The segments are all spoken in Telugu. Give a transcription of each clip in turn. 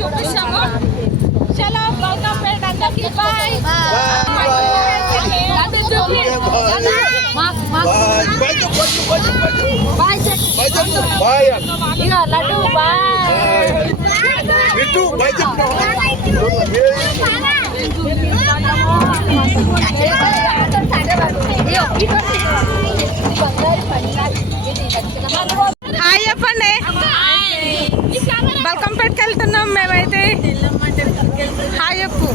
చూపిస్తాము. చలో బల్కంపేట అందరికి బాయ్. ఇక లడ్డు బాయ్. హాయ్ చెప్పండి. బల్కంపేటకి వెళ్తున్నాం మేమైతే. హాయ్ చెప్పు.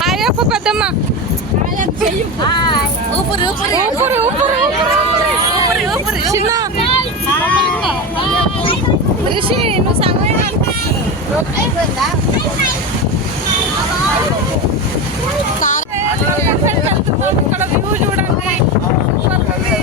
హాయ్ చెప్పు పెద్దమ్మ. చిన్న రిషి నువ్వు సంగ ఇక్కడ వ్యూ చూడండి.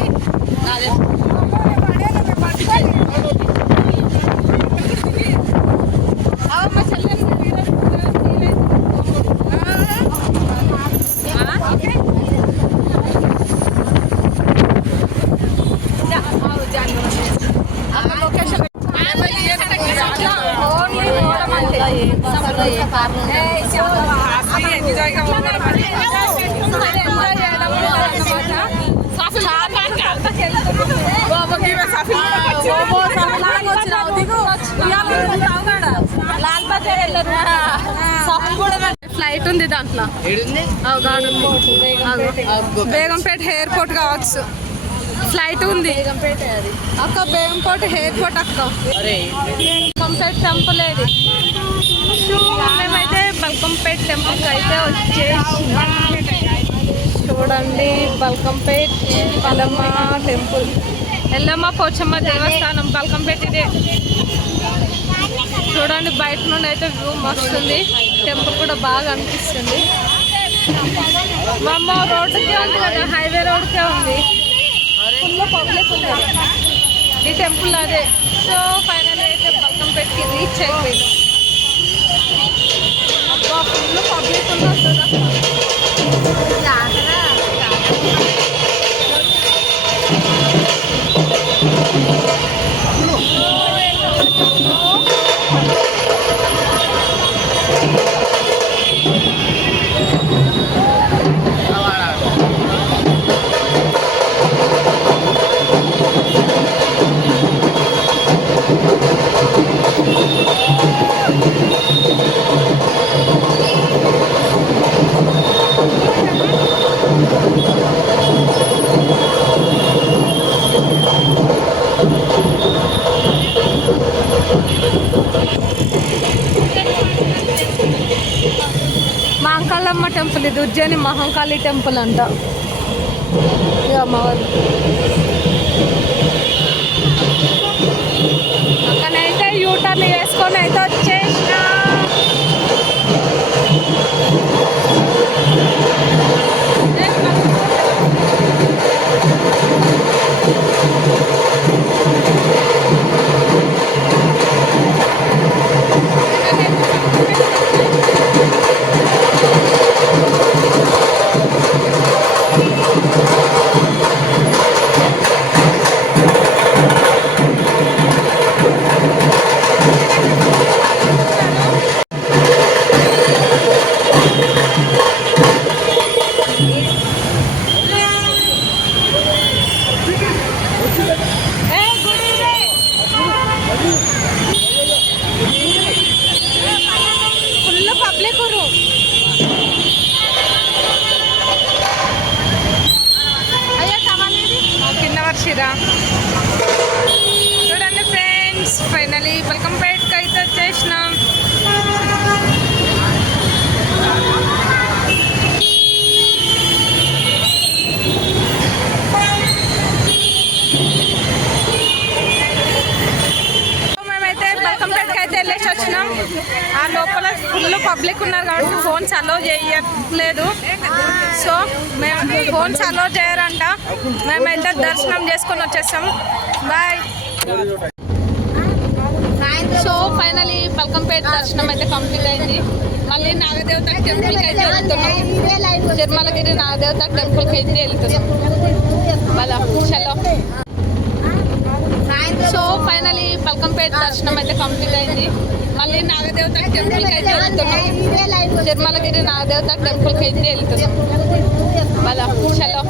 ఫ్లైట్ ఉంది దాంట్లో. బేగంపేట ఎయిర్పోర్ట్ కావచ్చు. ఫ్లైట్ ఉంది అక్క. బేగంపేట ఎయిర్పోర్ట్ అక్క. బల్కంపేట టెంపుల్ ఏది. మేమైతే బల్కంపేట టెంపుల్కి అయితే వచ్చేసి చూడండి. బల్కంపేట ఎల్లమ్మ టెంపుల్, ఎల్లమ్మ పోచమ్మ దేవస్థానం బల్కంపేట ఇదే. చూడండి బయట నుండి అయితే వ్యూ మస్తుంది. టెంపుల్ కూడా బాగా అనిపిస్తుంది. మా రోడ్డుకే ఉంది కదా, హైవే రోడ్కే ఉంది. ఫుల్ పబ్లిక్ ఉంది ఈ టెంపుల్ అదే. సో ఫైనల్ అయితే బల్కంపేటకి రీచ్ అయిపోయింది. ఫుల్ పబ్లిక్ ఉంది. మహంకాళమ్మ టెంపుల్ ఇది. ఉజ్జయిని మహంకాళి టెంపుల్ అంట. ఇక అమ్మవారు అక్కడైతే యూటర్న్ వేసుకొని అయితే వచ్చేసిన. పబ్లిక్ ఉన్నారు కాబట్టి ఫోన్స్ అలో చేయట్లేదు. సో మేము ఫోన్స్ అలో చేయరంట. మేమైతే దర్శనం చేసుకొని వచ్చేస్తాం. బాయ్. సో ఫైనలీ పల్కంపేట దర్శనం అయితే కంప్లీట్ అయింది. మళ్ళీ నాగదేవత టెంపుల్కి అయితే వెళ్తున్నాం. తిరుమలగిరి నాగదేవత టెంపుల్కి అయితే వెళ్తున్నాం. మళ్ళా చలో. సో ఫైనలీ పల్కంపేట దర్శనం అయితే కంప్లీట్ అయింది. మళ్ళీ నాగదేవత టెంపుల్కి అయితే వెళ్తున్నాం. తిరుమలగిరి నాగదేవత టెంపుల్కి అయితే వెళ్తున్నాం. మళ్ళా చలో.